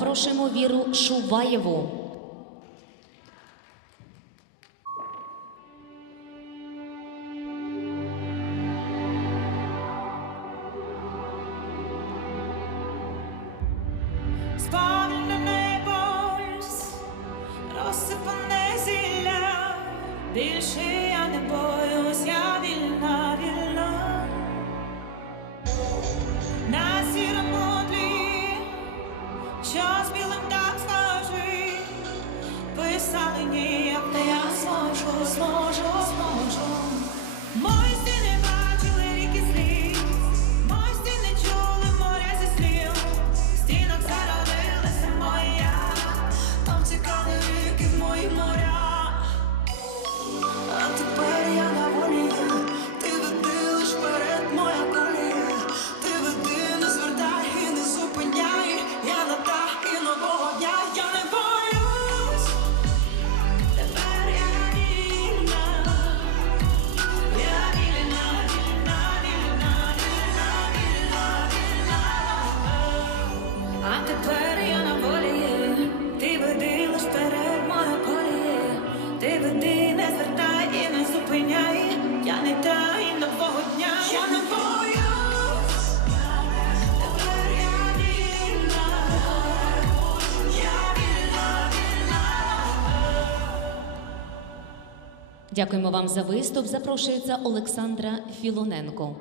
Запрошуємо Віру Шуваєву. Небо, розсипане зілля, більше я не боюсь, зможу, зможу, зможу. Тепер я на волі, ти веди лиш вперед моя колія, ти веди, не звертай і не зупиняй, я не та і нового дня, я не вільна. Дякуємо вам за виступ. Запрошується Олександра Філоненко.